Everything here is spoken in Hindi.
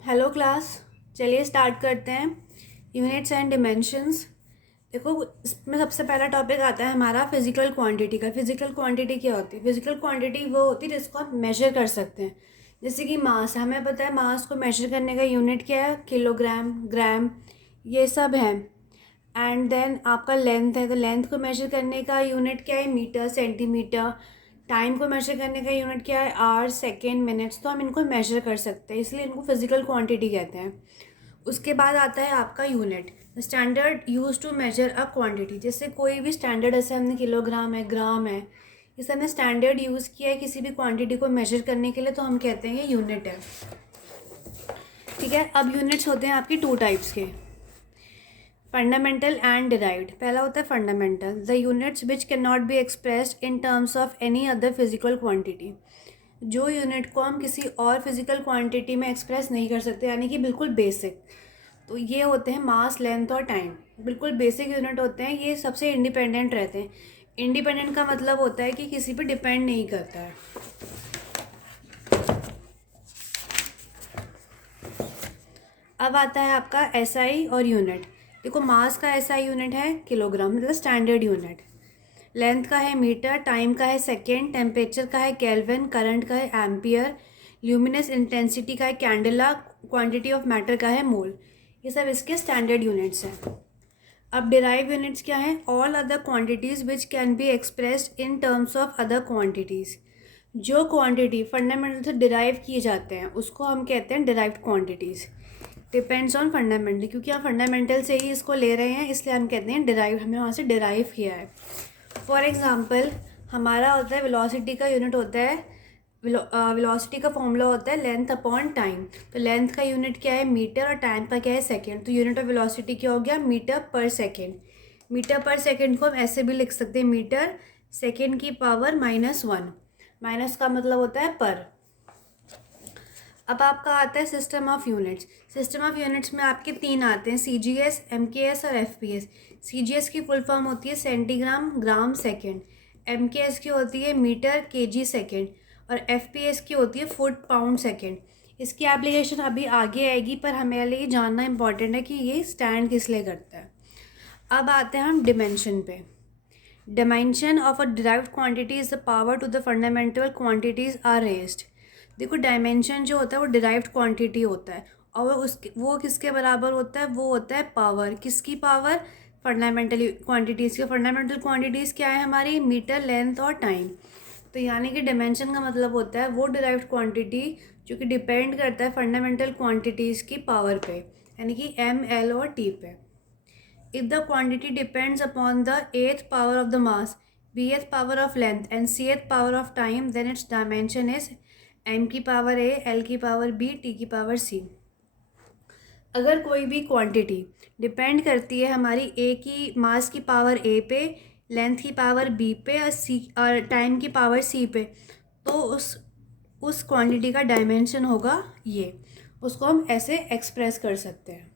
Hello class. चलिए स्टार्ट करते हैं यूनिट्स एंड डिमेंशंस। देखो, इसमें सबसे पहला टॉपिक आता है हमारा फिजिकल क्वांटिटी का। फिजिकल क्वांटिटी क्या होती है? फिजिकल क्वांटिटी वो होती है जिसको आप मेजर कर सकते हैं। जैसे कि मास, हमें पता है मास को मेजर करने का यूनिट क्या है, किलोग्राम, ग्राम, ये सब है। एंड देन आपका लेंथ है, तो लेंथ को मेजर करने का यूनिट क्या है, मीटर, सेंटीमीटर। टाइम को मेजर करने का यूनिट क्या है, आवर, सेकेंड, मिनट्स। तो हम इनको मेजर कर सकते हैं, इसलिए इनको फिजिकल क्वांटिटी कहते हैं। उसके बाद आता है आपका unit, standard use to measure a quantity. जैसे कोई भी स्टैंडर्ड, जैसे हमने किलोग्राम है, ग्राम है, इसे हमने स्टैंडर्ड यूज़ किया है किसी भी क्वांटिटी को मेजर करने के लिए, तो हम कहते हैं ये यूनिट है। ठीक है। अब यूनिट्स होते हैं आपकी टू टाइप्स के, फंडामेंटल एंड डिराइव्ड। पहला होता है fundamental, the units which can not be expressed in terms of any other physical quantity. जो यूनिट को हम किसी और फिजिकल क्वांटिटी में एक्सप्रेस नहीं कर सकते, यानी कि बिल्कुल बेसिक। तो ये होते हैं मास, लेंथ और टाइम। बिल्कुल बेसिक यूनिट होते हैं, ये सबसे इंडिपेंडेंट रहते हैं। इंडिपेंडेंट का मतलब होता है कि किसी पे डिपेंड नहीं करता है। अब आता है आपका एसआई और यूनिट। देखो, मास का एसआई यूनिट है किलोग्राम, मतलब स्टैंडर्ड यूनिट। लेंथ का है मीटर, टाइम का है सेकेंड, टेम्परेचर का है केल्विन, करंट का है एम्पियर, ल्यूमिनस इंटेंसिटी का है कैंडेला, क्वांटिटी ऑफ मैटर का है मोल। ये सब इसके स्टैंडर्ड यूनिट्स हैं। अब डिराइव यूनिट्स क्या हैं? All other quantities which can be expressed in terms of other quantities. जो क्वांटिटी फंडामेंटल से डिराइव किए जाते हैं उसको हम कहते हैं derived quantities. Depends on fundamental, क्योंकि हम फंडामेंटल से ही इसको ले रहे हैं, इसलिए हम कहते हैं डिराइव, हमने वहाँ से डिराइव किया है। फॉर एग्जांपल, हमारा होता है वेलोसिटी का यूनिट होता है, वेलोसिटी का फॉर्मूला होता है लेंथ अपॉन टाइम। तो लेंथ का यूनिट क्या है, मीटर, और टाइम का क्या है, सेकेंड। तो यूनिट ऑफ वेलोसिटी क्या हो गया, मीटर पर सेकेंड। मीटर पर सेकेंड को हम ऐसे भी लिख सकते हैं, मीटर सेकेंड की पावर -1। माइनस का मतलब होता है पर। अब आपका आता है system of units. System of units में आपके तीन आते हैं, सीजीएस, एमकेएस और एफपीएस। सीजीएस की फुल फॉर्म होती है सेंटीग्राम, ग्राम, सेकेंड। एमकेएस की होती है मीटर, केजी, सेकेंड। और एफपीएस की होती है फुट, पाउंड, सेकेंड। इसकी एप्लीकेशन अभी आगे आएगी, पर हमें लिए जानना इंपॉर्टेंट है कि ये स्टैंड किस लिए करता है। अब आते हैं हम डिमेंशन पे। Dimension of a derived quantity is the power to the fundamental quantities are raised. देखो, डायमेंशन जो होता है वो डिराइव्ड क्वांटिटी होता है, और वो किसके बराबर होता है, वो होता है पावर। किसकी पावर? फंडामेंटल क्वांटिटीज़ की। फंडामेंटल क्वांटिटीज़ क्या है हमारी, मीटर, लेंथ और टाइम। तो यानी कि डायमेंशन का मतलब होता है वो डिराइव्ड क्वांटिटी जो कि डिपेंड करता है फंडामेंटल क्वांटिटीज़ की पावर पे, यानी कि एम, एल और टी पे। If the quantity depends upon the eighth power of the mass, bth power of length and cth power of time, then its dimension is m की पावर a, l की पावर b, t की पावर c। अगर कोई भी क्वांटिटी डिपेंड करती है हमारी a की मास की पावर a पे, लेंथ की पावर b पे और टाइम की पावर c पे, तो उस क्वांटिटी का डायमेंशन होगा ये। उसको हम ऐसे एक्सप्रेस कर सकते हैं।